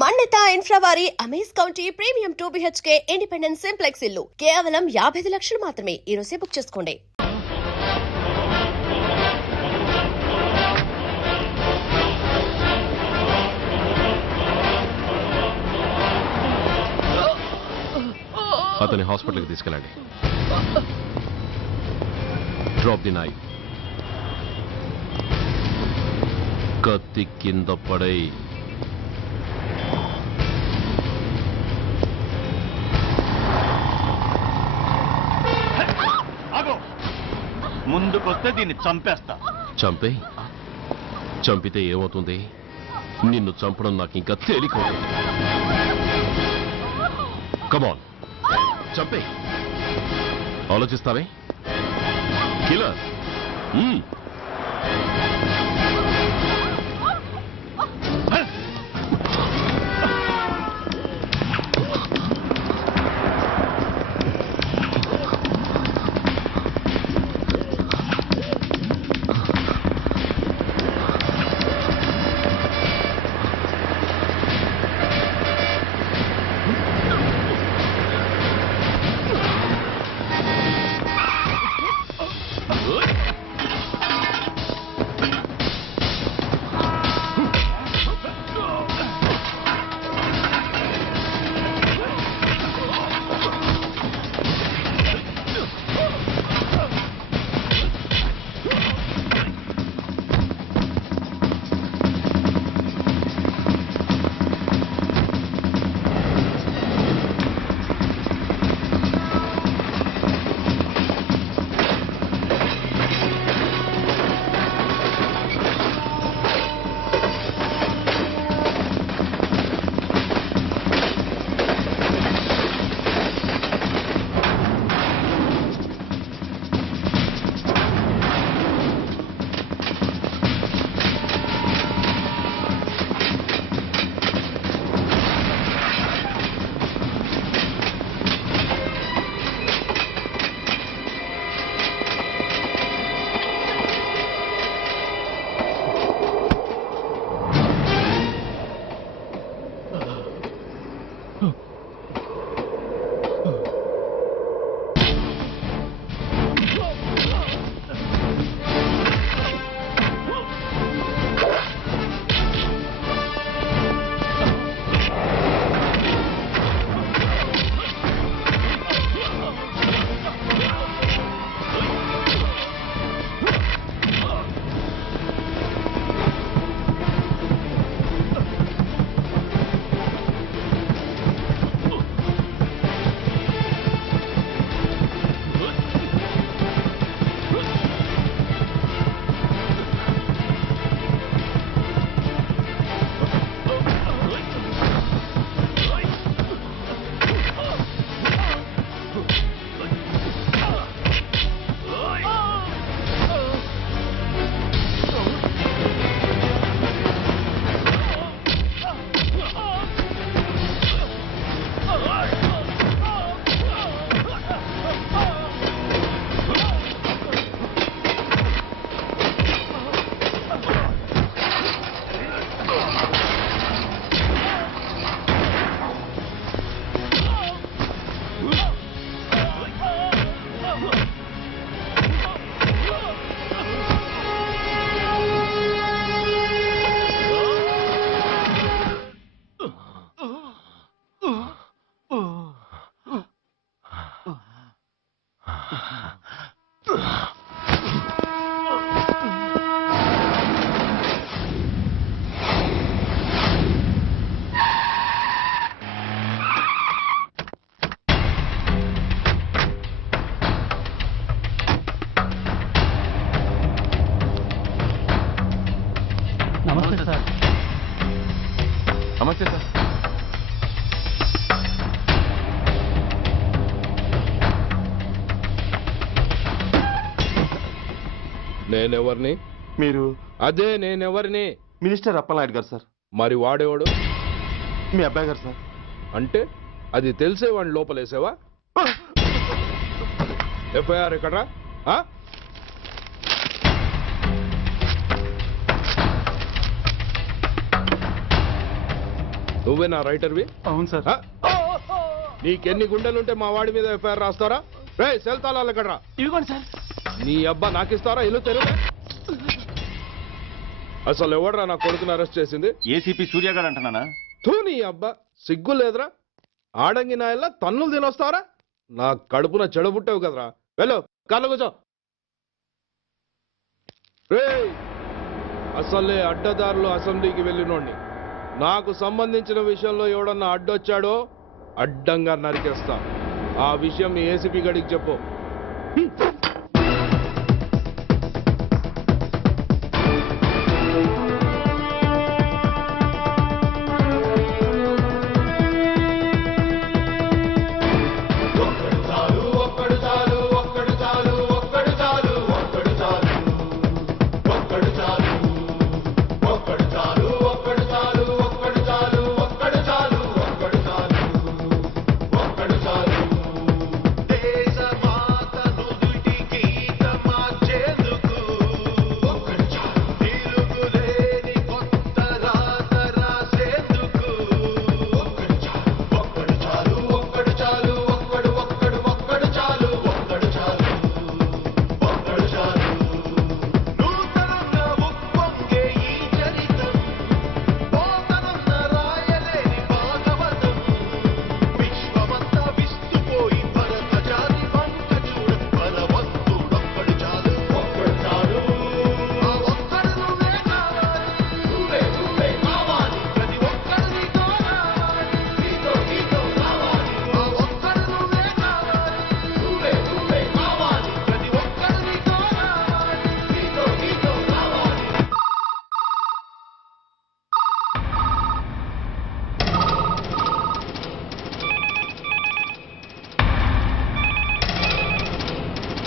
మన్నిత ఇన్ఫ్రావారి Amaze County premium 2 BHK independent simplex ఇల్లు కేవలం 55 లక్షలు మాత్రమే. ఈ రోజే బుక్ చేసుకోండి. అతని హాస్పిటల్కి తీసుకెళ్ళండి. Drop the knife. కత్తి కింద పడై. ముందుకొస్తే దీన్ని చంపేస్తా. చంపే. చంపితే ఏమవుతుంది? నిన్ను చంపడం నాకు ఇంకా తేలికవుతుంది. కమాన్, చంపే. ఆలోచిస్తావే కిల్లర్. నమస్తే సార్. నమస్తే సార్. నేనెవరిని? మీరు? అదే నేనెవరిని? మినిస్టర్ అప్పలనాయుడు గారు సార్. మరి వాడేవాడు? మీ అబ్బాయి గారు సార్. అంటే అది తెలిసే వాడిని లోపలేసావా? ఎఫ్ఐఆర్ ఎక్కడ్రా? నువ్వే నా రైటర్వి అవును సార్. ఆ? నీకెన్ని గుండెలుంటే మా వాడి మీద ఎఫ్ఐఆర్ రాస్తారా? రే సెల్ తాళాలు ఎక్కడ్రా? ఇదిగోండి సార్. నీ అబ్బా నాకిస్తారా? ఇల్లు తెరువు. అసలు ఎవడరా నా కొడుకుని అరెస్ట్ చేసింది? ఏసీపీ సూర్య గారు అంటున్నానా? తూ నీ అబ్బా సిగ్గు లేదురా? ఆడంగి నాయల్లా తన్నులు తినొస్తారా? నా కడుపున చెడబుట్టావు కదరా. వెళ్ళు కార్లో కూర్చో. రే అసలే అడ్డదారులు అసెంబ్లీకి వెళ్ళినోడిని. నాకు సంబంధించిన విషయంలో ఎవడన్నా అడ్డొచ్చాడో అడ్డంగా నరికేస్తా. ఆ విషయం మీ ఏసీపీ గడికి చెప్పు.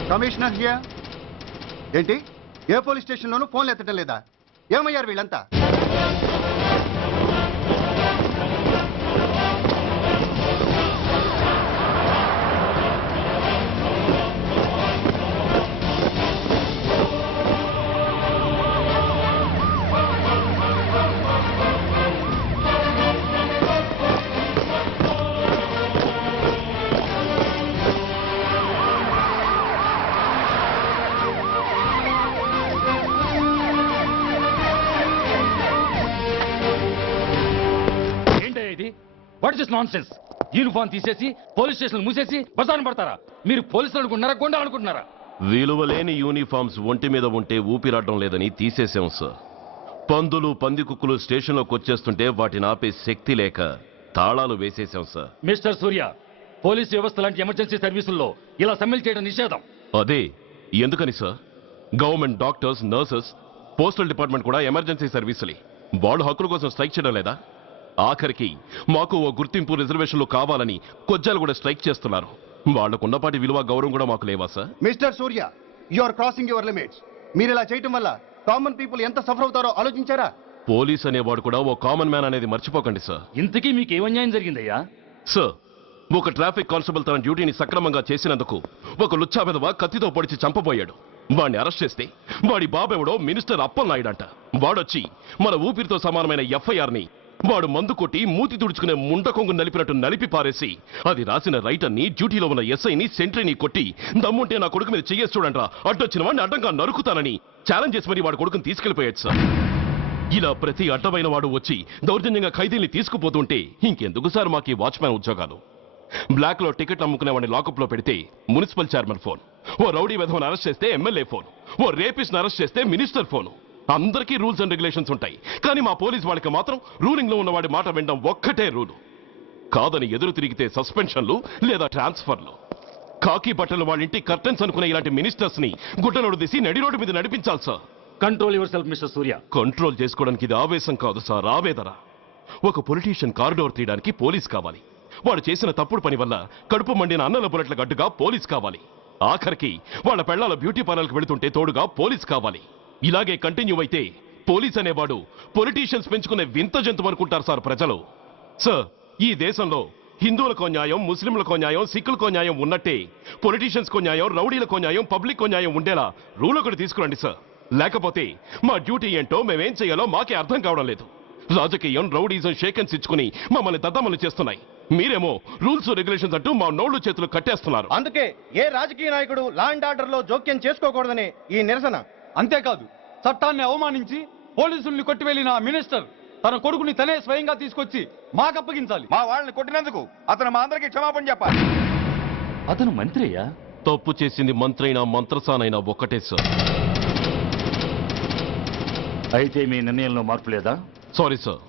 Commissioner here. ఏంటి ఏ పోలీస్ స్టేషన్లోనూ ఫోన్లు ఎత్తడం లేదా? ఏమయ్యారు వీళ్ళంతా? What is non sense? Uniform తీసేసి పోలీస్ స్టేషన్ మూసేసి బజార్ను పడతారా? మీరు పోలీసులు అనుకుంటున్నారా, గుండాలు అనుకుంటున్నారా? విలువలేని యూనిఫామ్స్ ఒంటి మీద ఉంటే ఊపిరాడడం లేదని తీసేసాం సార్. పందులు పందికుక్కులు స్టేషన్లోకి వచ్చేస్తుంటే వాటిని ఆపే శక్తి లేక తాళాలు వేసేసాం సార్. మిస్టర్ సూర్య, పోలీస్ వ్యవస్థ లాంటి ఎమర్జెన్సీ సర్వీసుల్లో ఇలా సమ్మెలు చేయడం నిషేధం. అదే ఎందుకని sir? Government doctors, nurses, postal department కూడా ఎమర్జెన్సీ సర్వీసులే. వాళ్ళు హక్కుల కోసం స్ట్రైక్ చేయడం లేదా? ఆఖరికి మాకు ఓ గుర్తింపు రిజర్వేషన్లు కావాలని కొజ్జాలు కూడా స్ట్రైక్ చేస్తున్నారు. వాళ్లకున్నపాటి విలువ గౌరవం కూడా మాకు లేవా sir? Mister Surya, you are crossing your limits. మీరు ఇలా చేయటం వల్ల కామన్ పీపుల్ ఎంత సఫర్ అవుతారో ఆలోచించారా? పోలీస్ అనేవాడు కూడా ఓ కామన్ మ్యాన్ అనేది మర్చిపోకండి సార్. ఇంతకీ మీకు ఏమన్యాయం జరిగిందయ్యా? సార్, ఒక ట్రాఫిక్ కానిస్టేబుల్ తన డ్యూటీని సక్రమంగా చేసినందుకు ఒక లుచ్చా విధవ కత్తితో పొడిచి చంపబోయాడు. వాడిని అరెస్ట్ చేస్తే వాడి బాబెవడో మినిస్టర్ అప్పలనాయుడంట. వాడొచ్చి మన ఊపిరితో సమానమైన ఎఫ్ఐఆర్ని వాడు మందు కొట్టి మూతి తుడుచుకునే ముండకొంగు నలిపినట్టు నలిపి పారేసి అది రాసిన రైటర్ని, డ్యూటీలో ఉన్న ఎస్ఐని, సెంట్రీని కొట్టి దమ్ముంటే నా కొడుకు మీద చెయ్యేసి చూడంట్రా, అడ్డొచ్చిన వాడిని అడ్డంగా నరుకుతానని ఛాలెంజ్ చేసి మరి వాడి కొడుకుని తీసుకెళ్లిపోయాడు సార్. ఇలా ప్రతి అడ్డమైన వాడు వచ్చి దౌర్జన్యంగా ఖైదీల్ని తీసుకుపోతుంటే ఇంకెందుకు సార్ మాకు ఈ వాచ్మ్యాన్ ఉద్యోగాలు? బ్లాక్ లో టికెట్ అమ్ముకునే వాడిని లాకప్ లో పెడితే మున్సిపల్ చైర్మన్ ఫోన్, ఓ రౌడీ విధవను అరెస్ట్ చేస్తే ఎమ్మెల్యే ఫోన్, ఓ రేపిస్ట్ అరెస్ట్ చేస్తే మినిస్టర్ ఫోన్. అందరికీ రూల్స్ అండ్ రెగ్యులేషన్స్ ఉంటాయి, కానీ మా పోలీస్ వాళ్ళకి మాత్రం రూలింగ్ లో ఉన్న వాడి మాట వినడం ఒక్కటే రూలు. కాదని ఎదురు తిరిగితే సస్పెన్షన్లు లేదా ట్రాన్స్ఫర్లు. కాకి బట్టలు వాళ్ళ ఇంటి కర్టెన్స్ అనుకునే ఇలాంటి మినిస్టర్స్ ని గుడ్డలోడు తీసి నడి రోడ్డు మీద నడిపించాలి sir. Control your self mister Surya. Control చేసుకోవడానికి ఇది ఆవేశం కాదు సార్, ఆవేదన. ఒక పొలిటీషియన్ కారిడోర్ తీయడానికి పోలీస్ కావాలి. వాడు చేసిన తప్పుడు పని వల్ల కడుపు మండిన అన్నల బుల్లెట్ల గడ్డుగా పోలీస్ కావాలి. ఆఖరికి వాళ్ళ పెళ్లాల బ్యూటీ పార్లర్కి వెళుతుంటే తోడుగా పోలీస్ కావాలి. ఇలాగే కంటిన్యూ అయితే పోలీస్ అనేవాడు పొలిటీషియన్స్ పెంచుకునే వింత జంతువు అనుకుంటారు సార్ ప్రజలు. సార్, ఈ దేశంలో హిందువులకో న్యాయం, ముస్లింలకో న్యాయం, సిక్కులకో న్యాయం ఉన్నట్టే పొలిటీషియన్స్కో న్యాయం, రౌడీలకో న్యాయం, పబ్లిక్కో న్యాయం ఉండేలా రూల్ ఒకటి తీసుకురండి సార్. లేకపోతే మా డ్యూటీ ఏంటో మేమేం చేయాలో మాకే అర్థం కావడం లేదు. రాజకీయం రౌడీజం షేకెన్స్ ఇచ్చుకుని మమ్మల్ని దద్దమలు చేస్తున్నాయి. మీరేమో రూల్స్ రెగ్యులేషన్స్ అంటూ మా నోళ్లు చేతులు కట్టేస్తున్నారు. అందుకే ఏ రాజకీయ నాయకుడు లా అండ్ ఆర్డర్ లో జోక్యం చేసుకోకూడదని ఈ నిరసన. అంతేకాదు, చట్టాన్ని అవమానించి పోలీసుల్ని కొట్టివెళ్లిన మినిస్టర్ తన కొడుకుని తనే స్వయంగా తీసుకొచ్చి మాకు అప్పగించాలి. మా వాళ్ళని కొట్టినందుకు అతను మా అందరికి క్షమాపణ చెప్పాలి. అతను మంత్రి అయ్యా. తప్పు చేసింది మంత్రైనా మంత్రసానైనా ఒక్కటే సార్. అయితే మీ నిర్ణయంలో మార్పు లేదా? Sorry sir.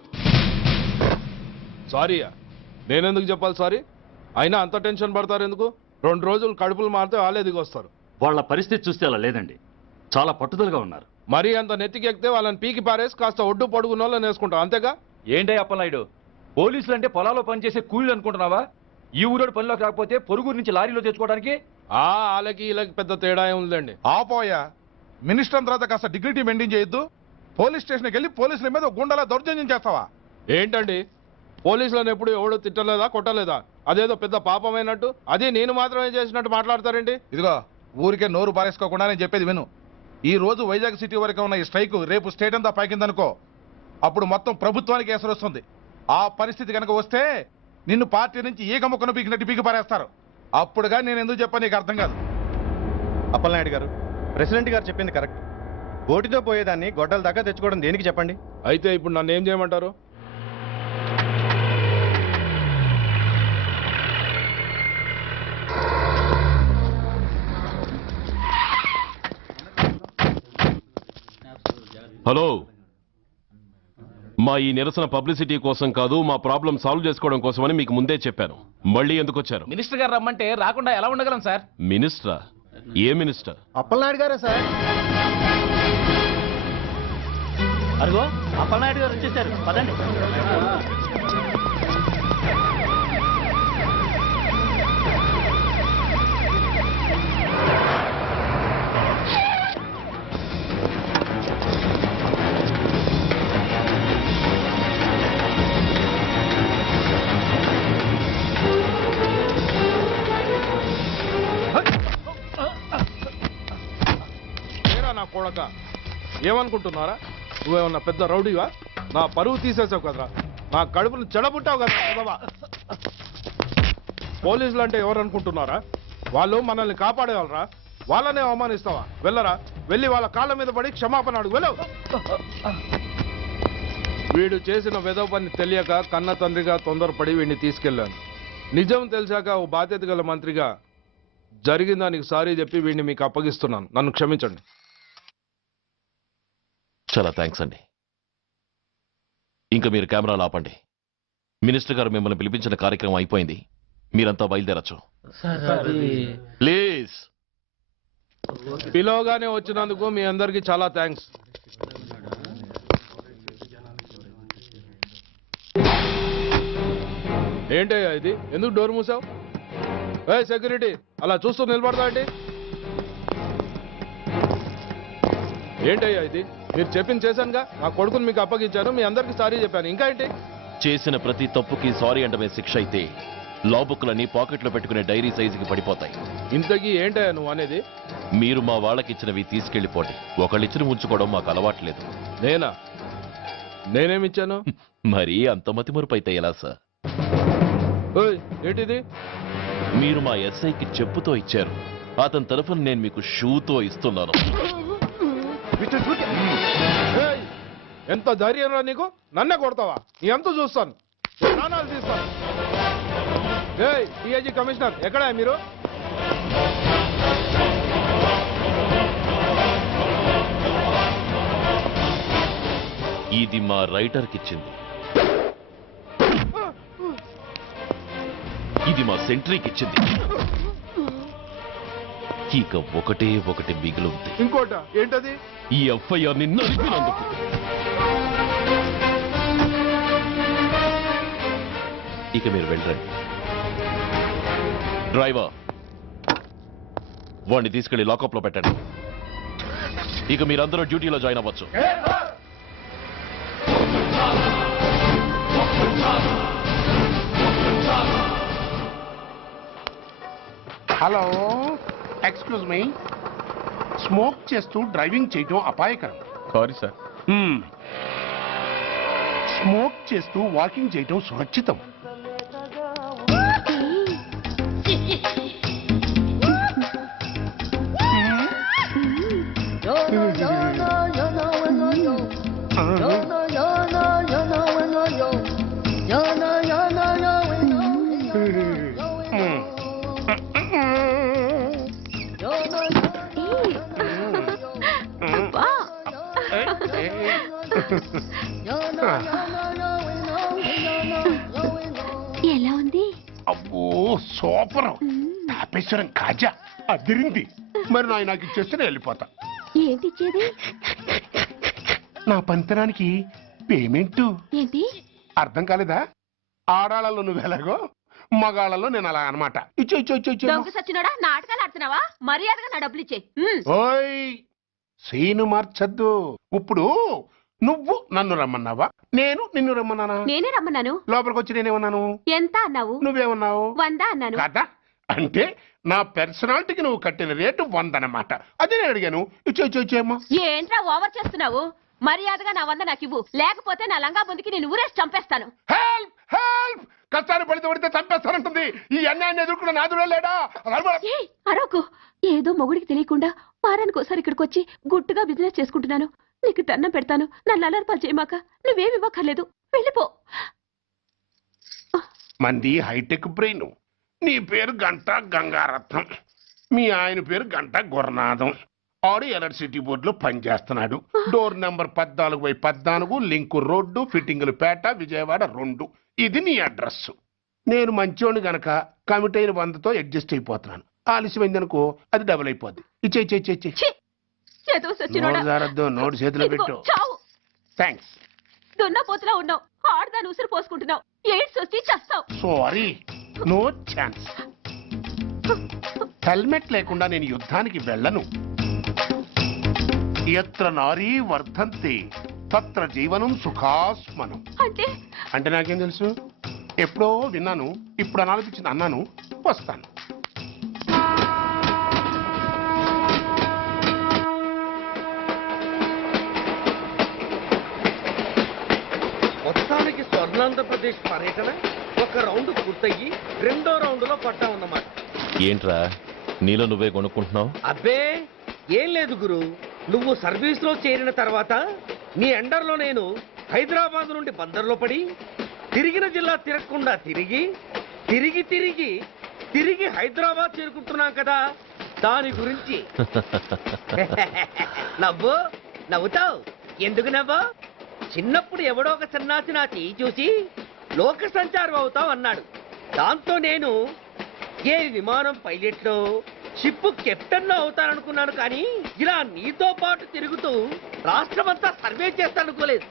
సారీయా? నేనెందుకు చెప్పాలి సారీ? అయినా అంత టెన్షన్ పడతారు ఎందుకు? 2 రోజులు కడుపులు మారితే వాళ్ళే దిగొస్తారు. వాళ్ళ పరిస్థితి చూస్తే అలా లేదండి, చాలా పట్టుదలగా ఉన్నారు. మరీ అంత నెత్తికెక్కితే వాళ్ళని పీకి పారేసి కాస్త ఒడ్డు పొడుగున్న వాళ్ళని వేసుకుంటాం, అంతేగా? ఏంటే అప్పలనాయుడు, పోలీసులు అంటే పొలాల్లో పనిచేసే కూలీలు అనుకుంటున్నావా? ఈ ఊరోడు పనిలోకి రాకపోతే పొరుగురు నుంచి లారీలో తెచ్చుకోవడానికి వాళ్ళకి వీళ్ళకి పెద్ద తేడా ఉందండి. ఆపోయా, మినిస్టర్ తర్వాత కాస్త డిగ్నిటీ మెయింటైన్ చేయొద్దు. పోలీస్ స్టేషన్కి వెళ్ళి పోలీసుల మీద గుండాలా దౌర్జన్యం చేస్తావా? ఏంటండి, పోలీసులను ఎప్పుడు ఎవడు తిట్టలేదా కొట్టలేదా? అదేదో పెద్ద పాపమైనట్టు, అది నేను మాత్రమే చేసినట్టు మాట్లాడతారేంటి? ఇదిగో, ఊరికే నోరు పారేసుకోకుండా నేను చెప్పేది విను. ఈ రోజు వైజాగ్ సిటీ వరకు ఉన్న ఈ స్ట్రైక్ రేపు స్టేట్ అంతా పైకిందనుకో, అప్పుడు మొత్తం ప్రభుత్వానికి ఎసరు వస్తుంది. ఆ పరిస్థితి కనుక వస్తే నిన్ను పార్టీ నుంచి ఈగ ముక్కను పీకినట్టు పీకి పారేస్తారు. అప్పుడుగా నేను ఎందుకు చెప్పా నీకు అర్థం కాదు. అప్పలనాయుడు గారు, ప్రెసిడెంట్ గారు చెప్పింది కరెక్ట్. ఓటితో పోయేదాన్ని గొడ్డల దాకా తెచ్చుకోవడం దేనికి చెప్పండి? అయితే ఇప్పుడు నన్ను ఏం చేయమంటారు? హలో, మా ఈ నిరసన పబ్లిసిటీ కోసం కాదు, మా ప్రాబ్లం సాల్వ్ చేసుకోవడం కోసమని మీకు ముందే చెప్పాను. మళ్ళీ ఎందుకు వచ్చారు? మినిస్టర్ గారు రమ్మంటే రాకుండా ఎలా ఉండగలం సార్? మినిస్టరా? ఏ మినిస్టర్? అప్పలనాయుడు గారే సార్. అరుగో అప్పలనాయుడు గారు వచ్చేసారు, పదండి. నా కొడక, ఏమనుకుంటున్నారా? నువ్వేమన్నా పెద్ద రౌడీవా? నా పరువు తీసేసావు కదరా, నా కడుపును చెడబుట్టావు కదా బాబా. పోలీసులు అంటే ఎవరు అనుకుంటున్నారా? వాళ్ళు మనల్ని కాపాడేవాళ్ళరా? వాళ్ళనే అవమానిస్తావా? వెళ్ళరా, వెళ్ళి వాళ్ళ కాళ్ళ మీద పడి క్షమాపణ అడుగు, వెళ్ళవు. వీడు చేసిన వెధవ పని తెలియక కన్న తండ్రిగా తొందరపడి వీడిని తీసుకెళ్లాను. నిజం తెలిసాక ఓ బాధ్యత గల మంత్రిగా జరిగిన దానికి సారీ చెప్పి వీడిని మీకు అప్పగిస్తున్నాను. నన్ను క్షమించండి. చాలా థ్యాంక్స్ అండి. ఇంకా మీరు కెమెరాలు ఆపండి. మినిస్టర్ గారు మిమ్మల్ని పిలిపించిన కార్యక్రమం అయిపోయింది, మీరంతా బయలుదేరచ్చు. ప్లీజ్. పిలవగానే వచ్చినందుకు మీ అందరికీ చాలా థ్యాంక్స్. ఏంటయ్యా ఇది? ఎందుకు డోర్ మూసావు? ఏ సెక్యూరిటీ, అలా చూస్తూ నిలబడతా ఏంటి? ఏంటయ్యా ఇది? మీరు చెప్పింది చేశానుగా, నా కొడుకుని మీకు అప్పగించాను, మీ అందరికి సారీ చెప్పాను, ఇంకా ఏంటి? చేసిన ప్రతి తప్పుకి సారీ అంటమే శిక్ష అయితే లా బుక్లన్నీ పాకెట్లో పెట్టుకునే డైరీ సైజుకి పడిపోతాయి. ఇంతకీ ఏంటయ్యా నువ్వు అనేది? మీరు మా వాళ్ళకిచ్చినవి తీసుకెళ్లిపోండి. ఒకళ్ళిచ్చిన ఉంచుకోవడం మాకు అలవాట్లేదు. నేనా? నేనేమిచ్చాను? మరీ అంత మతిమరుపు అయితే ఎలా సార్? ఓయ్, ఏంటిది? మీరు మా ఎస్ఐకి చెప్పుతో ఇచ్చారు, అతని తరఫున నేను మీకు షూతో ఇస్తున్నాను. ఏయ్, ఎంత ధైర్యం రా నీకు? నన్నే కొడతావా? నీ ఎంత చూస్తాను, ప్రాణాలు తీస్తాను. ఏయ్ డిఐజీ కమిషనర్, ఎక్కడా మీరు? ఇది మా రైటర్కి ఇచ్చింది, ఇది మా సెంట్రీకి ఇచ్చింది. ఇక ఒకటి మిగిలింది. ఇంకోట ఏంటది? ఈ ఎఫ్ఐఆర్ ని నలిపినందుకు. ఇక మీరు వెళ్ళండి. డ్రైవర్, వాడిని తీసుకెళ్లి లాకప్ లో పెట్టండి. ఇక మీరందరూ డ్యూటీలో జాయిన్ అవ్వచ్చు. Hello, excuse me. స్మోక్ చేస్తూ డ్రైవింగ్ చేయటం అపాయకరం. Sorry sir. స్మోక్ చేస్తూ వాకింగ్ చేయటం సురక్షితం. ఎలా ఉంది? అబ్బో సూపర్. తాపేశ్వరం కాజా అదిరింది. మరి నాకు ఇచ్చేస్తే నేను వెళ్ళిపోతా. ఏంటి ఇచ్చేది? నా పంతనానికి పేమెంట్. ఏంటి అర్థం కాలేదా? ఆడాళ్ళలో నువ్వు ఎలాగో మగాళ్ళలో నేను అలా అనమాట. దొంగ సచ్చినోడా, నాటకాలు ఆడుతున్నావా? మర్యాదగా నా డబ్బులు ఇచ్చే. ఓయ్ సీను మార్చద్దు. ఇప్పుడు నువ్వు నన్ను రమ్మన్నావా, నేను నిన్ను రమ్మన్నానా? నేనే రమ్మన్నాను. లోపలికి వచ్చి నేనేమన్నాను? ఎంత అన్నావు? నువ్వేమన్నావు? 100 అన్నాను. కదా అంటే నా పర్సనాలిటీకి నువ్వు కట్టిన రేటు 100 అన్నమాట. అదే నేను అడిగాను. ఇచ్చేమ్మా. ఏంట్రా ఓవర్ చేస్తున్నావు? మర్యాదగా నా 100 నాకు ఇవ్వు, లేకపోతే నా లంగా ముందుకి నేను ఊరేసి చంపేస్తాను. Help help. కష్టాన్ని పడితే చంపేస్తానంటుంది. ఈ అన్యాయాన్ని ఎదుర్కొన్న నాదుడే లేడా? అరవకు. ఏదో మొగుడికి తెలియకుండా వారానికి ఒకసారి ఇక్కడికి వచ్చి గుట్టుగా బిజినెస్ చేసుకుంటున్నాను. నీకు దండం పెడతాను, నన్ను అల్లరిపాలు చేయమాక. నువ్వేమి ఇవ్వక్కర్లేదు, వెళ్ళిపో. మంది హైటెక్ బ్రెయిన్. నీ పేరు గంట గంగారత్నం, మీ ఆయన పేరు గంట గురనాథం. ఆడు ఎలక్ట్రిసిటీ బోర్డులో పనిచేస్తున్నాడు. డోర్ నెంబర్ 14/14, లింకు రోడ్డు, ఫిట్టింగులు పేట, విజయవాడ 2. ఇది నీ అడ్రస్. నేను మంచోని గనక కమిట్ అయిన 100తో అడ్జస్ట్ అయిపోతున్నాను. ఆలస్యమైందనుకో అది డబుల్ అయిపోద్ది. ఇచ్చే నోటు చేతిలో పెట్టు. థ్యాంక్స్. దున్నపోతులా ఉన్నావు, ఆడదాని ఉసురు పోసుకుంటున్నావు. ఎయిడ్స్ వచ్చి చస్తావు. Sorry, no chance. హెల్మెట్ లేకుండా నేను యుద్ధానికి వెళ్ళను. ఎత్ర నారీ వర్ధంతి తత్ర జీవనం సుఖాస్మనం. అంటే నాకేం తెలుసు? ఎప్పుడో విన్నాను, ఇప్పుడు అనాలనిపించింది అన్నాను. వస్తాను. మొత్తానికి స్వర్ణాంధ్రప్రదేశ్ పర్యటన ఒక రౌండ్ పూర్తయ్యి 2వ రౌండ్ లో పట్టామన్నమాట. ఏంట్రా నీలో నువ్వే కొనుక్కుంటున్నావు? అబ్బే ఏం లేదు గురు. నువ్వు సర్వీస్ లో చేరిన తర్వాత నీ అండర్లో నేను హైదరాబాద్ నుండి బందర్లో పడి తిరిగిన జిల్లా తిరగకుండా తిరిగి తిరిగి తిరిగి తిరిగి హైదరాబాద్ చేరుకుంటున్నాం కదా, దాని గురించి. నవ్వు నవ్వుతావు ఎందుకు నవ్వు? చిన్నప్పుడు ఎవడో ఒక సన్నాసి నా చెయ్యి చూసి లోక సంచారం అవుతావు అన్నాడు. దాంతో నేను ఏ విమానం పైలట్లో షిప్ కెప్టెన్ అవుతాననుకున్నాను. కానీ ఇలా నీతో పాటు తిరుగుతూ రాష్ట్రమంతా సర్వే చేస్తాననుకోలేదు.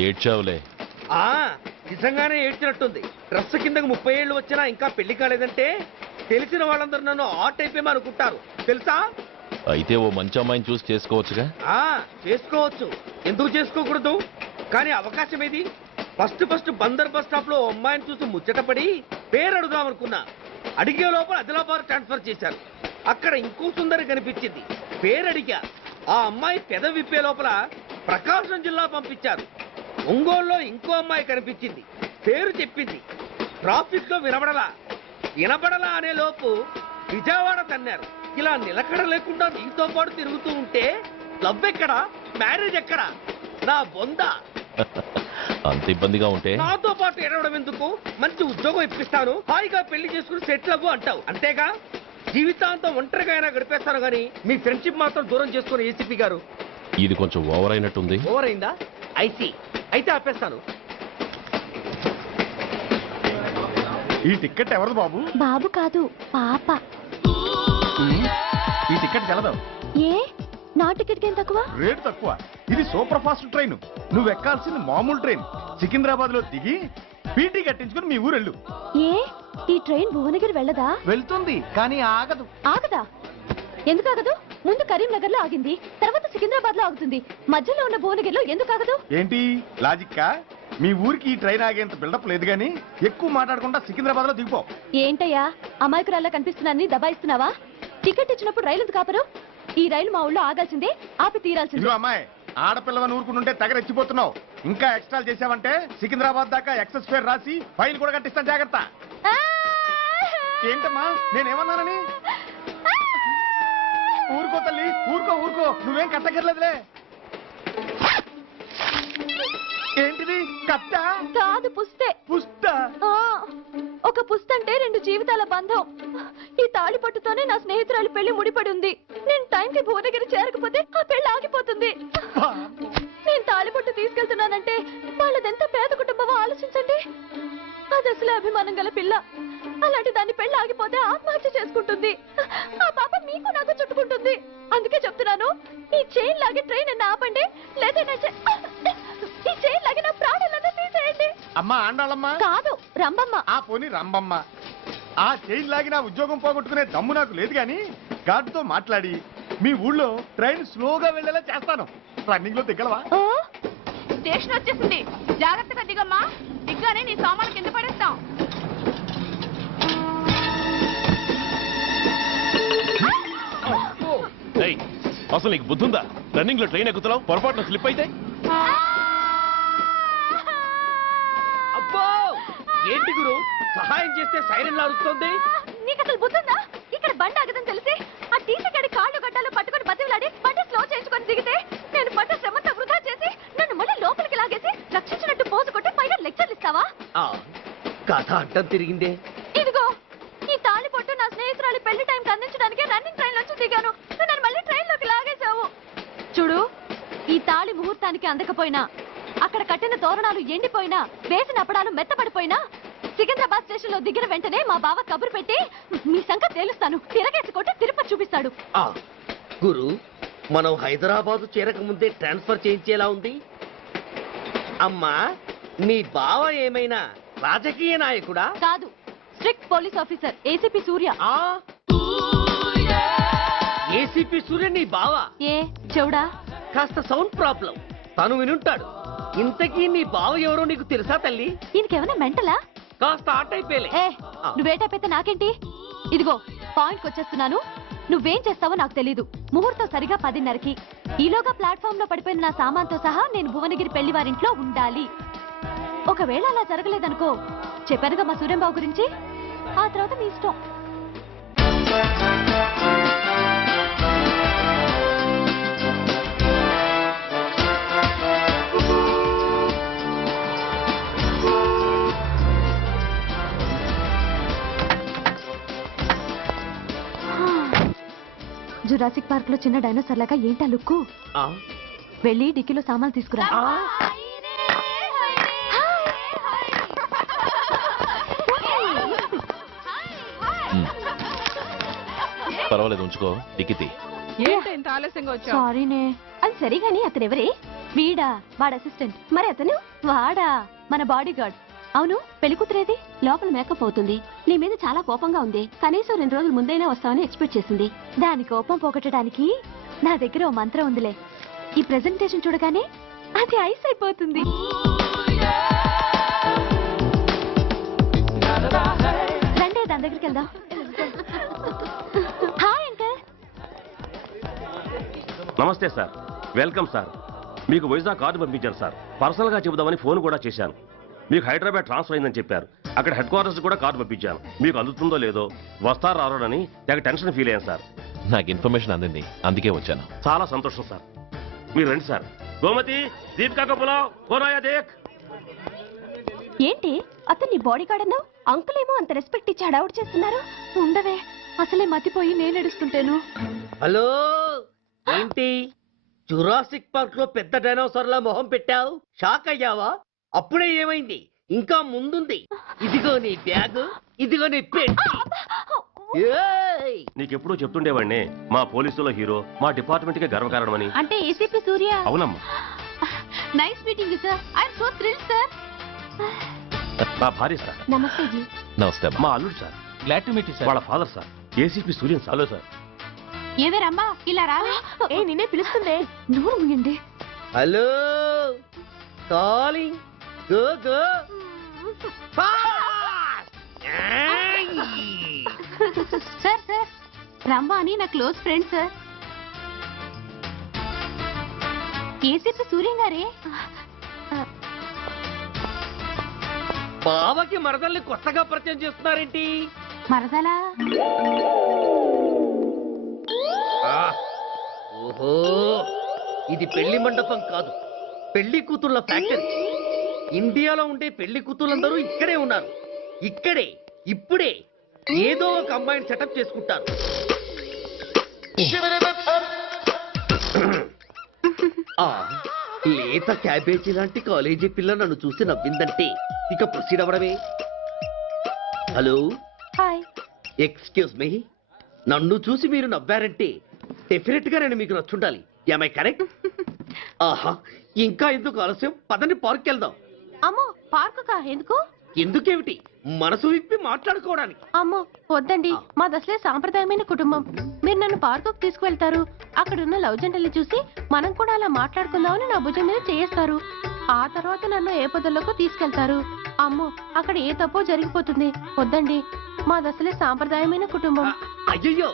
ఏడ్చావులే. నిజంగానే ఏడ్చినట్టుంది. డ్రెస్ కిందకు 30 ఏళ్ళు వచ్చినా ఇంకా పెళ్లి కాలేదంటే తెలిసిన వాళ్ళందరూ నన్ను ఆట్ అయిపోయి అనుకుంటారు తెలుసా? అయితే ఓ మంచి అమ్మాయిని చూసి చేసుకోవచ్చుగా. చేసుకోవచ్చు, ఎందుకు చేసుకోకూడదు? కానీ అవకాశం ఏది? ఫస్ట్ బందర్ బస్ స్టాప్ లో అమ్మాయిని చూసి ముచ్చటపడి పేరు అడుగుదాం అనుకున్నా. అడిగే లోపల ఆదిలాబాద్ ట్రాన్స్ఫర్ చేశారు. అక్కడ ఇంకో సుందరి కనిపించింది, పేరు అడిగా. ఆ అమ్మాయి పెద విప్పే లోపల ప్రకాశం జిల్లా పంపించారు. ఒంగోలులో ఇంకో అమ్మాయి కనిపించింది, పేరు చెప్పింది. ట్రాఫిక్ లో వినబడలా అనే లోపు విజయవాడ తన్నారు. ఇలా నిలకడ లేకుండా నీతో పాటు తిరుగుతూ ఉంటే లవ్ ఎక్కడా, మ్యారేజ్ ఎక్కడా? నా బొంద. అంత ఇబ్బందిగా ఉంటే నాతో పాటు ఎడవడం ఎందుకు? మంచి ఉద్యోగం ఇప్పిస్తాను, హాయిగా పెళ్లి చేసుకుని సెటిల్ అవ్వు అంటావు అంతేగా. జీవితాంతం ఒంటరిగా అయినా గడిపేస్తాను కానీ మీ ఫ్రెండ్షిప్ మాత్రం దూరం చేసుకుని ఏసీపీ గారు. ఇది కొంచెం ఓవర్ అయినట్టుంది. ఓవర్ అయిందా? అయితే ఆపేస్తాను. ఈ టికెట్ ఎవరిది బాబు? బాబు కాదు, పాప. ఈ టికెట్ తెలదు. ఏ నా టికెట్ ఏం తక్కువ? రేటు తక్కువ. ఇది సూపర్ ఫాస్ట్ ట్రైన్. నువ్వు ఎక్కాల్సింది మామూలు ట్రైన్. సికింద్రాబాద్ లో దిగి పీటీ కట్టించుకుని మీ ఊరెళ్ళు. ఏ ఈ ట్రైన్ భువనగిరి వెళ్ళదా? వెళ్తుంది కానీ ఆగదు. ఆగదా? ఎందుకు ఆగదు? ముందు కరీంనగర్ లో ఆగింది, తర్వాత సికింద్రాబాద్ లో ఆగుతుంది. మధ్యలో ఉన్న భువనగిరిలో ఎందుకు ఆగదు? ఏంటి లాజిక్కా? మీ ఊరికి ఈ ట్రైన్ ఆగేంత బిల్డప్ లేదు గానీ ఎక్కువ మాట్లాడకుండా సికింద్రాబాద్ లో దిగిపో. ఏంటయ్యా అమాయకురాల్లా కనిపిస్తున్నాన్ని దబాయిస్తున్నావా? టికెట్ ఇచ్చినప్పుడు రైలు కాపరు. ఈ రైలు మా ఊళ్ళో ఆగాల్సిందే, ఆపి తీరాల్సిందే. అమ్మాయి ఆడపిల్లవని ఊరుకుంటుంటే తెగ రెచ్చిపోతున్నావు. ఇంకా ఎక్స్ట్రా చేసావంటే సికింద్రాబాద్ దాకా ఎక్సెస్ ఫేర్ రాసి ఫైన్ కూడా కట్టిస్తాను, జాగ్రత్త. ఏంటమ్మా నేనేమన్నానని? ఊరుకో తల్లి, ఊరుకో ఊరుకో, నువ్వేం కట్టగర్లేదులే. ఏంటిది? కట్ట కాదు, పుస్తే. పుష్ట? ఒక పుస్తంటే 2 జీవితాల బంధం. ఈ తాళి పట్టుతోనే నా స్నేహితురాలి పెళ్లి ముడిపడి ఉంది. నేను టైంకి భువనగిరి చేరకపోతే ఆ పెళ్లి ఆగిపోతుంది. నేను తాళి పట్టు తీసుకెళ్తున్నానంటే వాళ్ళదెంత పేద కుటుంబమో ఆలోచించండి. అది అసలు అభిమానం గల పిల్ల. అలాంటి దాన్ని పెళ్లి ఆగిపోతే ఆత్మహత్య చేసుకుంటుంది. ఆ పాప మీకు నాకు చుట్టుకుంటుంది. అందుకే చెప్తున్నాను, ఈ చైన్ లాగే ట్రైన్ అన్న ఆపండి, లేదా ఈ చైన్ లాగే నా ప్రాణాలను తీసేయండి. అమ్మా ఆండాళ్ళమ్మా కాదు, రంబమ్మ. ఆ పోని రంబమ్మ. ఆ చైన్ లాగి నా ఉద్యోగం పోగొట్టుకునే దమ్ము నాకు లేదు గాని గార్డుతో మాట్లాడి మీ ఊళ్ళో ట్రైన్ స్లోగా వెళ్ళేలా చేస్తాను. రన్నింగ్ లో దిగలవా? స్టేషన్ వచ్చేసింది, జాగ్రత్తగా దిగమ్మా. దిగ్గానే నీ సామాను కింద పడేస్తాం. అసలు నీకు బుద్ధుందా? రన్నింగ్ లో ట్రైన్ ఎక్కుతున్నావు, పొరపాటున స్లిప్ అయితే? అబ్బో ఏంటి గురు, సహాయం చేస్తే సైరన్ అరుస్తుంది. నీకు అసలు బుద్ధుందా? ఇక్కడ బండి ఆగదని తెలిసి ఆ టీసీ గడి కాళ్ళు గడ్డలు పట్టుకొని బతిలాడి బండి స్లో చేసుకొని దిగితే నేను పడ్డ శ్రమంతా వృధా చేసి నన్ను మళ్ళీ లోపలికి లాగేసి రక్షించినట్టు పోజు కొట్టి పైగా లెక్చర్లు ఇస్తావా? కథ అడ్డం తిరిగిందే. ఇదిగో ఈ తాళి పొట్టు నా స్నేహితురాలి పెళ్లి టైంకి అందించడానికి రన్నింగ్ ట్రైన్ నుంచి దిగాను. నన్ను మళ్ళీ ట్రైన్ లోకి లాగేశావు. చూడు, ఈ తాళి ముహూర్తానికి అందకపోయినా, అక్కడ కట్టిన తోరణాలు ఎండిపోయినా, వేసిన అప్పడాలు మెత్తపడిపోయినా, సికింద్రాబాద్ స్టేషన్ లో దిగిన వెంటనే మా బావ కబురు పెట్టి మీ సంగతి తేలుస్తాను, తిరగేసి కొట్టి తిరుపతి చూపిస్తాడు. గురు, మనం హైదరాబాద్ చేరక ముందే ట్రాన్స్ఫర్ చేయించేలా ఉంది. అమ్మా, నీ బావ ఏమైనా రాజకీయ నాయకుడా? కాదు, స్ట్రిక్ట్ పోలీస్ ఆఫీసర్, ఏసీపీ సూర్య. ఏసీపీ సూర్య నీ బావ? ఏ చెవుడా? కాస్త సౌండ్ ప్రాబ్లం, తను వినుంటాడు. ఇంతకీ నీ బావ ఎవరో నీకు తెలుసా తల్లి? ఈయనకేమైనా మెంటలా? కాస్త ఆటైపోయలే. నువ్వేటైపోతే నాకేంటి? ఇదిగో పాయింట్కి వచ్చేస్తున్నాను. నువ్వేం చేస్తావో నాకు తెలీదు. ముహూర్తం సరిగా 10:30కి. ఈలోగా ప్లాట్ఫామ్ లో పడిపోయిన నా సామాన్తో సహా నేను భువనగిరి పెళ్లి వారింట్లో ఉండాలి. ఒకవేళ అలా జరగలేదనుకో, చెప్పానుగా మా సూర్యంబాబు గురించి, ఆ తర్వాత మీ ఇష్టం. జురాసిక్ పార్క్ లో చిన్న డైనోసార్ లాగా ఏంటా లుక్కు? వెళ్ళి డిక్కీలో సామాన్లు తీసుకురా. పర్వాలేదు, ఉంచుకో. డిక్కితి. సారీనే. అది సరిగాని అతను ఎవరే? వీడా, వాడు అసిస్టెంట్. మరి అతను? వాడా, మన బాడీ గార్డ్. అవును, పెళ్లి కూతురేది? లోపల మేకప్ అవుతుంది. నీ మీద చాలా కోపంగా ఉంది. కనీసం 2 రోజుల ముందైనా వస్తావని ఎక్స్పెక్ట్ చేసింది. దాని కోపం పోగొట్టడానికి నా దగ్గర ఓ మంత్రం ఉందిలే. ఈ ప్రెజెంటేషన్ చూడగానే అది ఐస్ అయిపోతుంది. రండి, దాని దగ్గరికి వెళ్దాం. Hi uncle. నమస్తే సార్, వెల్కమ్ సార్. మీకు వైజాగ్ కార్డు పంపించాను సార్. పర్సనల్ గా చెబుదామని ఫోన్ కూడా చేశాను. మీకు హైదరాబాద్ ట్రాన్స్ఫర్ అయిందని చెప్పారు. అక్కడ హెడ్ క్వార్టర్స్ కూడా కార్డు పంపించాను. మీకు అందుతుందో లేదో, వస్తారో రారోనని తెగ టెన్షన్ ఫీల్ అయ్యాను సార్. నాకు ఇన్ఫర్మేషన్ అందింది, అందుకే వచ్చాను. చాలా సంతోషం సార్. మీరు రండి సార్. గోమతి, దీపికా కపులావ్, కోనాయా దేక్. ఏంటి అతన్ని బాడీ గార్డ్ అన్నావు? అంకుల్ ఏమో అంత రెస్పెక్ట్ ఇచ్చి హడావుడు చేస్తున్నారు. ఉండవే, అసలే మతిపోయి నేను ఎడుస్తుంటాను. హలో, ఏంటి జురాసిక్ పార్క్ లో పెద్ద డైనోసార్ల మొహం పెట్టావు? షాక్ అయ్యావా? అప్పుడే ఏమైంది? ఇంకా ముందుంది. ఇదిగో నీ బ్యాగ్, ఇదిగో నీ పెట్టి. నీకెప్పుడు చెప్తుండేవాడిని, మా పోలీసులో హీరో, మా డిపార్ట్మెంట్ కి గర్వకారణమని. అంటే ఏసీపీ సూర్య. అవునమ్మా. Nice meeting you sir. I am so thrilled sir. నా భార్య సార్. నమస్తే జీ. నమస్తే. మా అల్లుడు sir. Glad to meet you sir. వాళ్ళ father sir, ACP Suryan sir. Hello sir. ఏవేరమ్మా ఇలా రావే? ఏ నిన్నే పిలుస్తుందే. నోరు మూయండి. Hello, calling. Go go. Sir sir, Rambha అని నా close friend sir. ACP Suryam గారే. బావకి మరదల్ని కొత్తగా పరిచయం చేస్తున్నారేంటి? మరదలా? ఓహో, ఇది పెళ్లి మండపం కాదు, పెళ్లి కూతుళ్ళ ఫ్యాక్టరీ. ఇండియాలో ఉండే పెళ్లి కూతుళ్ళందరూ ఇక్కడే ఉన్నారు. ఇక్కడే ఇప్పుడే ఏదో ఒక అమ్మాయిని సెటప్ చేసుకుంటారు. లేత క్యాబేజీ లాంటి కాలేజీ పిల్ల నన్ను చూసి నవ్విందంటే ఇక ప్రొసీడ్ అవ్వడమే. Hello, hi. ఎక్స్క్యూజ్ మీ, నన్ను చూసి మీరు నవ్వారంటే డెఫినెట్ గా నేను మీకు నచ్చుండాలి. Am I correct? ఆహా, ఇంకా ఎందుకు ఆలస్యం? పదండి పార్క్ వెళ్దాం. అమ్మో, పార్కు కా? ఎందుకు? ఎందుకేమిటి, మనసు విప్పి మాట్లాడుకోవడానికి. అమ్మో వద్దండి, మాది అసలే సాంప్రదాయమైన కుటుంబం. మీరు నన్ను పార్కుకు తీసుకువెళ్తారు, అక్కడున్న లవ్ జంటలు చూసి మనం కూడా అలా మాట్లాడుకుందామని నా భుజం మీద చేస్తారు. ఆ తర్వాత నన్ను ఏ పొదల్లోకి తీసుకెళ్తారు. అమ్మో, అక్కడ ఏ తప్పో జరిగిపోతుంది. వద్దండి, మాది అసలే సాంప్రదాయమైన కుటుంబం. అయ్యయ్యో,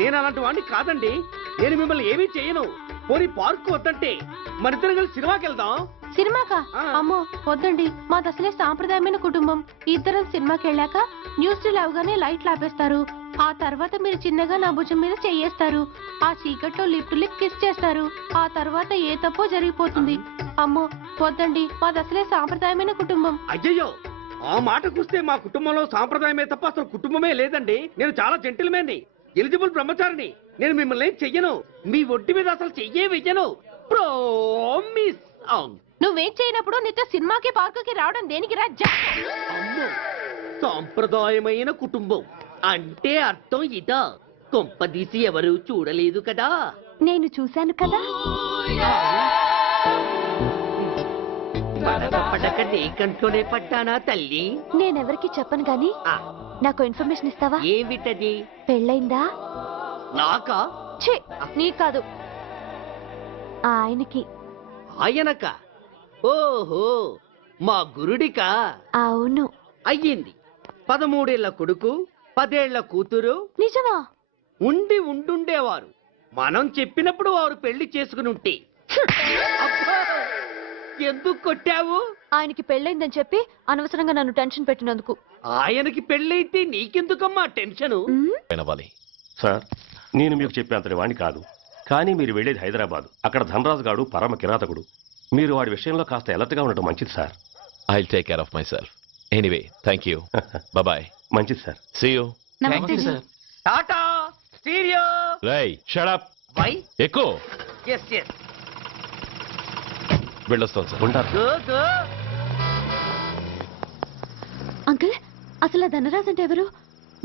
నేను అలాంటి వాడిని కాదండి. నేను మిమ్మల్ని ఏమీ చేయను. పోనీ పార్క్ వద్దంటే మరిద్దరం కలిసి సినిమాకి వెళ్దాం. సినిమాకా? అమ్మో వద్దండి, మాది అసలే సాంప్రదాయమైన కుటుంబం. ఇద్దరం సినిమాకి వెళ్ళాక న్యూస్ అవగానే లైట్లు ఆపేస్తారు. ఆ తర్వాత మీరు చిన్నగా నా భుజం మీద చెయ్యేస్తారు. ఆ చీకట్లో లిప్ టు లిప్ కిస్ చేస్తారు. ఆ తర్వాత ఏ తప్పో జరిగిపోతుంది. అమ్మో వద్దండి, మాది అసలే సాంప్రదాయమైన కుటుంబం. అయ్యయ్యో, ఆ మాటకొస్తే మా కుటుంబంలో సాంప్రదాయమే తప్ప అసలు కుటుంబమే లేదండి. నేను చాలా జెంటిల్మెన్ని, ఎలిజిబుల్ బ్రహ్మచారిని. నేను మిమ్మల్ని ఏం చెయ్యను. మీ ఒంటి మీద అసలు చెయ్యే వెయ్యను. ప్రామిస్. నువ్వేం చేయనప్పుడు నీతో సినిమాకి పార్కుకి రావడం దేనికి రా? అమ్మో, సాంప్రదాయమైన కుటుంబం అంటే అర్థం ఇదా? కొంపదీసి ఎవరు చూడలేదు కదా? నేను చూశాను కదా. పడక నీ కంట్లోనే పడ్డానా తల్లి? నేనెవరికి చెప్పను గాని నాకు ఇన్ఫర్మేషన్ ఇస్తావా? ఏమిటది? పెళ్ళైందా? నాకా? ఛీ, నీ కాదు, ఆయనకి. ఆయనక? ఓహో, మా గురుడికా? అవును. అయ్యింది. 13 ఏళ్ల కొడుకు, 10 ఏళ్ల కూతురు. నిజమా? ఉండుండేవారు. మనం చెప్పినప్పుడు వారు పెళ్లి చేసుకుని ఉంటే. అబ్బా, ఎందుకు కొట్టావు? ఆయనకి పెళ్ళైందని చెప్పి అనవసరంగా నన్ను టెన్షన్ పెట్టినందుకు. ఆయనకి పెళ్ళైతే నీకెందుకమ్మా టెన్షను? సార్, నేను మీకు చెప్పేంతటి వాణ్ణి కాదు, కానీ మీరు వెళ్ళేది హైదరాబాద్. అక్కడ ధనరాజు గాడు పరమ కిరాతకుడు. మీరు వాడి విషయంలో కాస్త అలర్ట్గా ఉండటం మంచిది sir. I take care of myself. Anyway, thank you. Bye. మంచిది సార్. See you. నమస్తే సార్. Tata stereo. రేయ్, షట్ అప్. వై? ఎక్కు. yes yes. వెళ్ళొస్తాం సార్. ఉంటారు. go go. అంకుల్, అసలు ఆ ధనరాజ్ అంటే ఎవరు?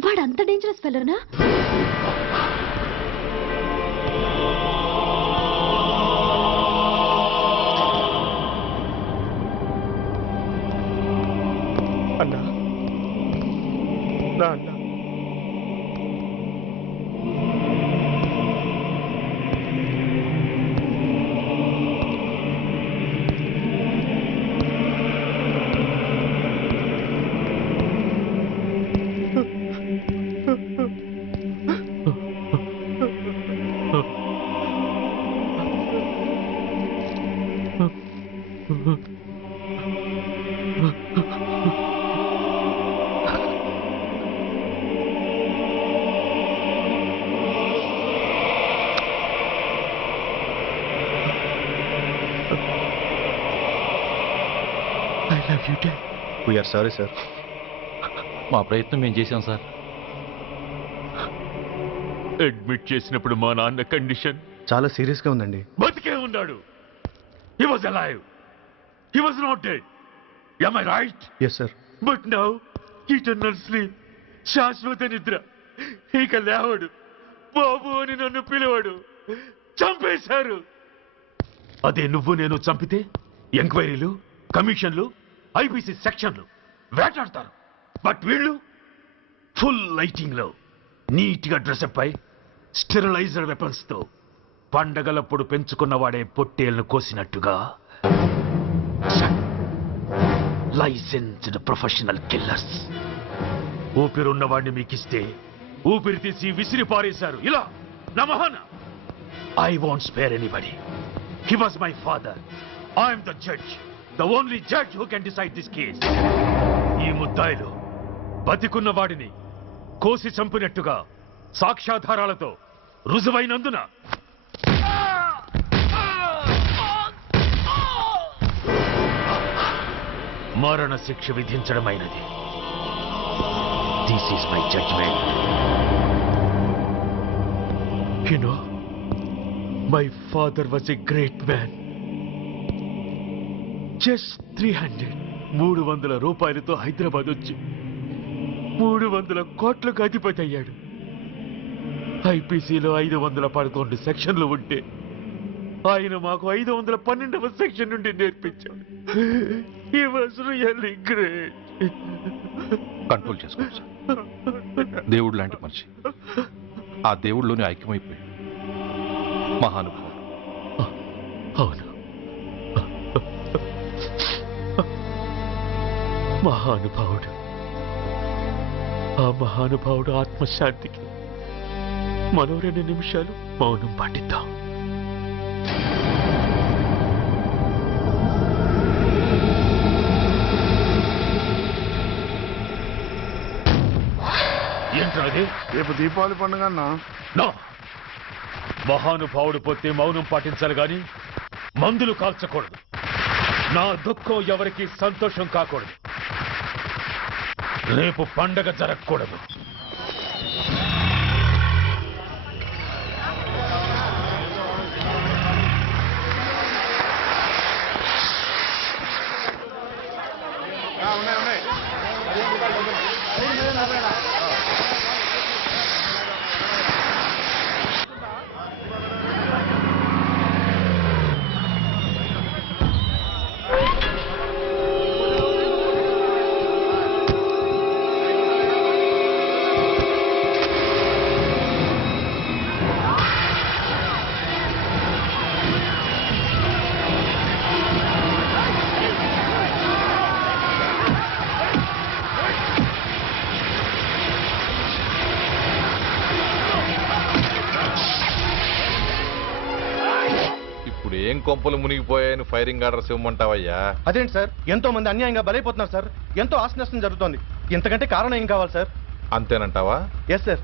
వాడు అంత డేంజరస్ ఫెలోనా? అన్నా, నా అన్నా, వీఆర్ సారీ సార్. మా ప్రయత్నం మేము చేశాం సార్. అడ్మిట్ చేసినప్పుడు మా నాన్న కండిషన్ చాలా సీరియస్ గా ఉందండి. బతికే ఉన్నాడు. He was alive, he was not dead. Am I right? Yes sir. But now eternal sleep, శాశ్వత నిద్ర. ఇక లేవడు, బాబు అని నన్ను పిలవడు. చంపేశారు. అదే నువ్వు నేను చంపితే ఎంక్వైరీలు, కమిషన్లు, ఐపీసీ సెక్షన్లు వేటాడతారు. బట్ వీళ్ళు ఫుల్ లైటింగ్ లో నీట్ గా డ్రెస్అప్ అయి స్టెరిలైజర్ వెపన్స్ తో పండగలప్పుడు పెంచుకున్న వాడే పొట్టేళ్లను కోసినట్టుగా లైసెన్స్డ్ ప్రొఫెషనల్ కిల్లర్స్. ఊపిరున్న వాడిని మీకిస్తే ఊపిరి తీసి విసిరి పారేశారు. ఇలా నమహన. I want spare anybody. He was my father. I am the judge. The only judge who can decide this case. ఈ ముద్దాయిలు బతికున్న వాడిని కోసి చంపినట్టుగా సాక్ష్యాధారాలతో రుజువైనందున మరణ శిక్ష విధించడమైనది. This is my judgment. You know, my father was a great man. Just 300 రూపాయలతో హైదరాబాద్ వచ్చి 300 కోట్లకు అధిపతి అయ్యాడు. ఐపీసీలో 511 సెక్షన్లు ఉంటే ఆయన మాకు 512వ సెక్షన్ నుండి నేర్పించాడు. He was really great. Control చేసుకోవచ్చు. దేవుడు లాంటి మనిషి. ఆ దేవుడిలోనే ఐక్యమైపోయాడు. మహానుభావుడు. అవును, మహానుభావుడు. ఆ మహానుభావుడు ఆత్మశాంతికి మనం 2 నిమిషాలు మౌనం పాటిద్దాం. ఏంట్రాది? రేపు దీపావళి పండుగ అన్నా. నో, మహానుభావుడు పోతే మౌనం పాటించాలి గాని మందులు కాల్చకూడదు. నా దుఃఖం ఎవరికి సంతోషం కాకూడదు. రేపు పండగ జరగకూడదు. ఏం కొంపలు మునిగిపోయాయని ఫైరింగ్ ఆర్డర్స్ ఇవ్వమంటావయ్యా? అదేంటి సార్, ఎంతో మంది అన్యాయంగా బలైపోతున్నారు సార్. ఎంతో ఆస్తి నష్టం జరుగుతోంది. ఇంతకంటే కారణం ఏం కావాలి సార్? అంతేనంటావా? Yes sir.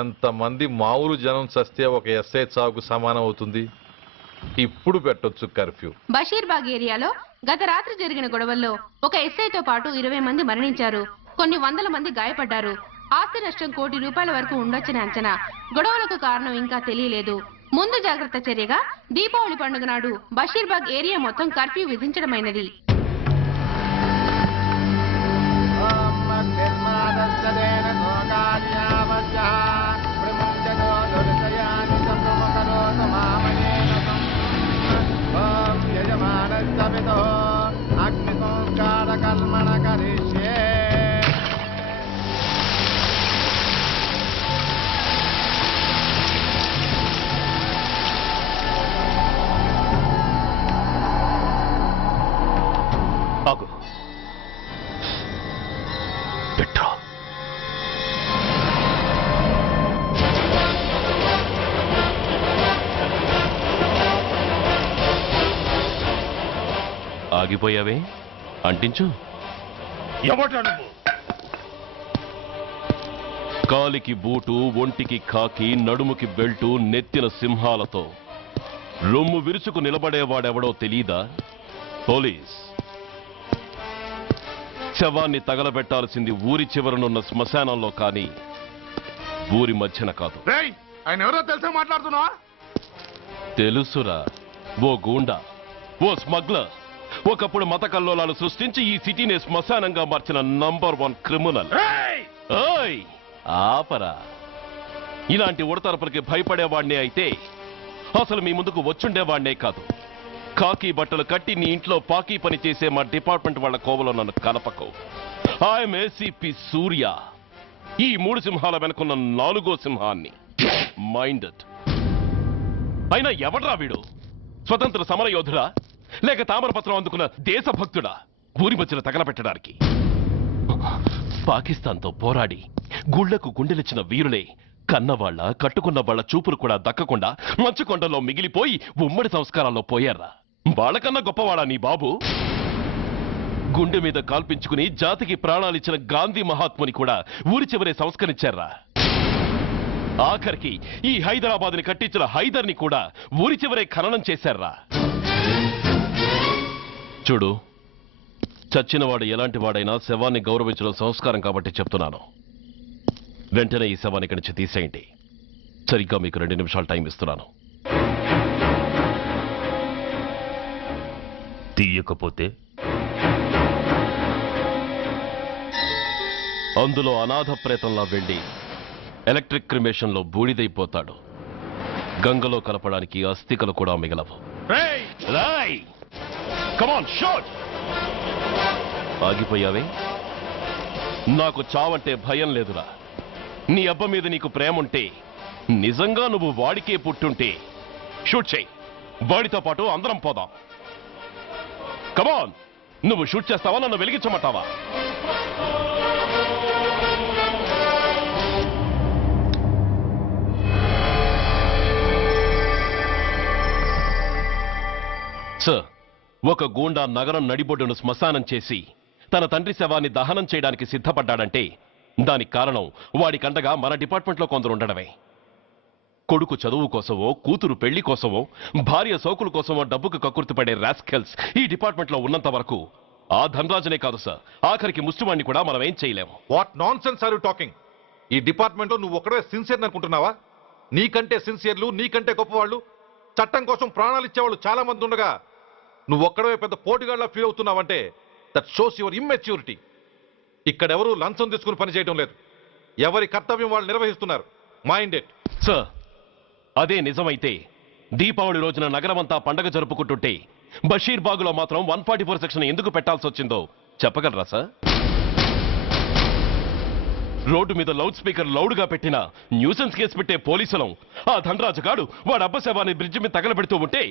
ఎంతమంది మామూలు జనం చస్తే ఒక ఎస్ఐ చావుకు సమానం అవుతుంది. ఇప్పుడు పెట్టొచ్చు కర్ఫ్యూ. బషీర్బాగ్ ఏరియాలో గత రాత్రి జరిగిన గొడవల్లో ఒక ఎస్ఐతో పాటు 20 మంది మరణించారు. కొన్ని వందల మంది గాయపడ్డారు. ఆస్తి నష్టం ₹1 కోటి వరకు ఉండొచ్చని అంచనా. గొడవలకు కారణం ఇంకా తెలియలేదు. ముందు జాగ్రత్త చర్యగా దీపావళి పండుగ నాడు బషీర్బాగ్ ఏరియా మొత్తం కర్ఫ్యూ విధించడమైనది. ఆగిపోయావే, అంటించు. కాలికి బూటు, ఒంటికి కాకి, నడుముకి బెల్టు, నెత్తిన సింహాలతో రొమ్ము విరుచుకు నిలబడేవాడెవడో తెలీదా? పోలీస్. శవాన్ని తగలబెట్టాల్సింది ఊరి చివరనున్న శ్మశానంలో కానీ ఊరి మధ్యన కాదు. ఆయన ఎవరో తెలుసా మాట్లాడుతున్నా? తెలుసురా, ఓ గూండా, ఓ స్మగ్లర్. ఒకప్పుడు మత కల్లోలాలు సృష్టించి ఈ సిటీని శ్మశానంగా మార్చిన నంబర్ 1 క్రిమినల్. ఆపరా. ఇలాంటి ఉడతరపులకి భయపడేవాడినే అయితే అసలు మీ ముందుకు వచ్చుండేవాడినే కాదు. కాకి బట్టలు కట్టి నీ ఇంట్లో పాకీ పని చేసే మా డిపార్ట్మెంట్ వాళ్ళ కోవలో నన్ను కలపకు. ఐఎమ్ ఏసీపీ సూర్య. ఈ 3 సింహాల వెనుకున్న 4వ సింహాన్ని. మైండెడ్. అయినా ఎవడ్రా వీడు? స్వతంత్ర సమరయోధుడా లేక తామరపత్రం అందుకున్న దేశభక్తుడా ఊరి మధ్యన తగలపెట్టడానికి? పాకిస్తాన్తో పోరాడి గుళ్లకు గుండెలిచ్చిన వీరులే కన్నవాళ్ల కట్టుకున్న వాళ్ళ చూపులు కూడా దక్కకుండా మంచుకొండలో మిగిలిపోయి ఉమ్మడి సంస్కారాల్లో పోయారా? వాళ్ళకన్నా గొప్పవాడా నీ బాబు? గుండె మీద కాల్పించుకుని జాతికి ప్రాణాలిచ్చిన గాంధీ మహాత్ముని కూడా ఊరి చివరే సంస్కరించారా? ఆఖరికి ఈ హైదరాబాద్ని కట్టించిన హైదర్ని కూడా ఊరి చివరే ఖననం చేశారా? చూడు, చచ్చినవాడు ఎలాంటి వాడైనా శవాన్ని గౌరవించడం సంస్కారం కాబట్టి చెప్తున్నాను. వెంటనే ఈ శవాన్ని ఇక్కడి నుంచి తీసేయండి. సరిగ్గా మీకు 2 నిమిషాలు టైం ఇస్తున్నాను. తీయకపోతే అందులో అనాథ ప్రేతంలా వెళ్లి ఎలక్ట్రిక్ క్రిమేషన్లో బూడిదైపోతాడు. గంగలో కలపడానికి అస్థికలు కూడా మిగలవు. ఆగిపోయావే? నాకు చావంటే భయం లేదురా. నీ అబ్బ మీద నీకు ప్రేమ ఉంటే, నిజంగా నువ్వు వాడికే పుట్టుంటే షూట్ చేయి. వాడితో పాటు అందరం పోదాం. కమాన్, నువ్వు షూట్ చేస్తావా, నన్ను వెలిగించమంటావా? సార్, ఒక గూండా నగరం నడిబొడ్డును శ్మశానం చేసి తన తండ్రి శవాన్ని దహనం చేయడానికి సిద్ధపడ్డాడంటే దానికి కారణం వాడికండగా మన డిపార్ట్మెంట్లో కొందరు ఉండడమే. కొడుకు చదువు కోసమో, కూతురు పెళ్లి కోసమో, భార్య సోకుల కోసమో డబ్బుకు కక్కుర్తిపడే రాస్కెల్స్ ఈ డిపార్ట్మెంట్లో ఉన్నంత వరకు ఆ ధనరాజనే కాదు సార్, ఆఖరికి ముష్టివాణ్ణి కూడా మనం ఏం చేయలేము. What nonsense are you talking? ఈ డిపార్ట్మెంట్లో నువ్వు ఒక్కడే సిన్సియర్ అనుకుంటున్నావా? నీకంటే సిన్సియర్లు, నీకంటే గొప్పవాళ్ళు, చట్టం కోసం ప్రాణాలు ఇచ్చేవాళ్ళు చాలా మంది ఉండగా నువ్వు ఒక్కడే పెద్ద పోటీగాళ్ళ ఫీల్ అవుతున్నావంటే దట్ షోస్ యువర్ ఇమ్మెచ్యూరిటీ. ఇక్కడెవరూ లంచం తీసుకుని పనిచేయడం లేదు. ఎవరి కర్తవ్యం వాళ్ళు నిర్వహిస్తున్నారు. Mind it. సార్, అదే నిజమైతే దీపావళి రోజున నగరమంతా పండగ జరుపుకుంటుంటే బషీర్బాగులో మాత్రం 144 సెక్షన్ ఎందుకు పెట్టాల్సి వచ్చిందో చెప్పగలరా సార్? రోడ్డు మీద లౌడ్ స్పీకర్ లౌడ్గా పెట్టిన న్యూసెన్స్ కేసు పెట్టే పోలీసులం ఆ ధనరాజుగాడు వాడు అబ్బ శవాన్ని బ్రిడ్జి మీద తగలబెడుతూ ఉంటే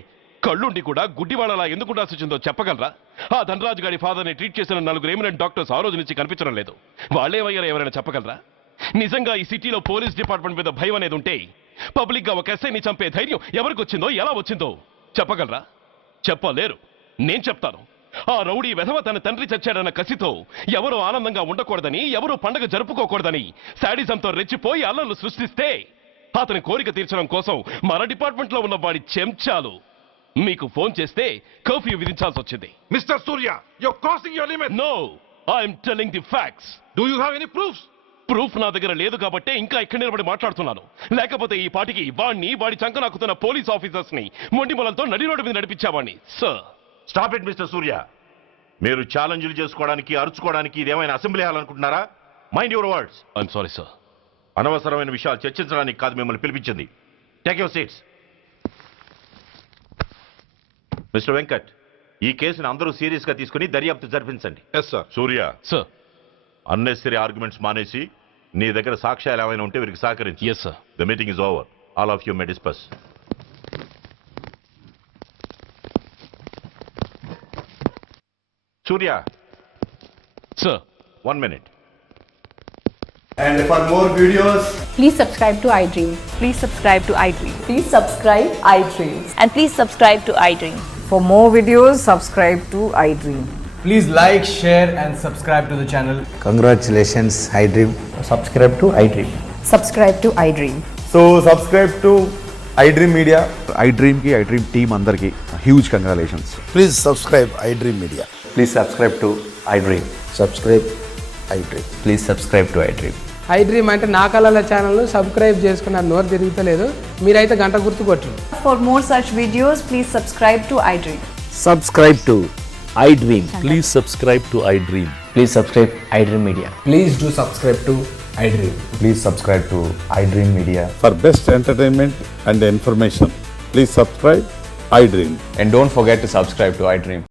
కళ్ళుండి కూడా గుడ్డివాళ్ళలా ఎందుకు ఉండాల్సి వచ్చిందో చెప్పగలరా? ఆ ధనరాజు గారి ఫాదర్ని ట్రీట్ చేసిన 4 ఎమినెంట్ డాక్టర్స్ ఆ రోజు నుంచి కనిపించడం లేదు. వాళ్ళేమయ్యారో ఎవరైనా చెప్పగలరా? నిజంగా ఈ సిటీలో పోలీస్ డిపార్ట్మెంట్ మీద భయం అనేది ఉంటే పబ్లిక్ గా ఒక ఎస్ఐని చంపే ధైర్యం ఎవరికి వచ్చిందో, ఎలా వచ్చిందో చెప్పగలరా? చెప్పలేరు. నేను చెప్తాను. ఆ రౌడీ వెధవ తన తండ్రి చచ్చాడన్న కసితో ఎవరూ ఆనందంగా ఉండకూడదని, ఎవరూ పండగ జరుపుకోకూడదని శాడిజంతో రెచ్చిపోయి అల్లర్లు సృష్టిస్తే అతని కోరిక తీర్చడం కోసం మన డిపార్ట్మెంట్ లో ఉన్న వాడి చెంచాలు మీకు ఫోన్ చేస్తే కర్ఫ్యూ విధించాల్సి వచ్చింది. Mister Surya, you are crossing your limit. No, I'm telling the facts. Do you have any proofs? Proof నా దగ్గర లేదు కాబట్టి ఇంకా ఇక్కడ నిలబడి మాట్లాడుతున్నాను. లేకపోతే ఈ పాటికి వాడి చంక నాకుతున్న పోలీస్ ఆఫీసర్స్ ని మొండి మొలంతో నడి రోడ్డు మీద నడిపించావాణ్ణి. Sir, stop it mister Surya. మీరు ఛాలెంజ్లు చేసుకోవడానికి, అరుచుకోవడానికి ఇదేమైనా అసెంబ్లీ హాల్ అనుకుంటున్నారా? Mind your words. I'm sorry sir. అనవసరమైన విషయాలు చర్చించడానికి కాదు మిమ్మల్ని పిలిపించింది. Take your seats. Mister Venkat, ఈ కేసును అందరూ సీరియస్ గా తీసుకుని దర్యాప్తు జరిపించండి. Yes sir. Surya, sir, unnecessary arguments మానేసి నీ దగ్గర సాక్ష్యాలు ఏమైనా ఉంటే వీరికి సహకరించి. Yes sir. The meeting is over. All of you may discuss. Surya. Sir. 1 minute. And for more videos, please subscribe to iDream. Please subscribe to iDream. Please subscribe iDream. And please subscribe to iDream. For more videos, subscribe to iDream. Please like, share and subscribe to the channel. Congratulations, iDream. Subscribe to iDream. Subscribe to iDream. so subscribe to iDream Media. iDream ki, iDream team andarki huge congratulations. Please subscribe iDream Media. Please subscribe to iDream. Subscribe iDream. Please subscribe to iDream. iDream అంటే నా కళల channel subscribe చేసుకున్న నోరు తిరుగుతలేదు. మీరైతే గంట గుర్తు కొట్టండి. For more such videos, please subscribe to iDream. Subscribe to iDream. Please subscribe to iDream. Please subscribe iDream Media. Please do subscribe to iDream. Please subscribe to iDream Media. For best entertainment and information, please subscribe iDream. And don't forget to subscribe to iDream.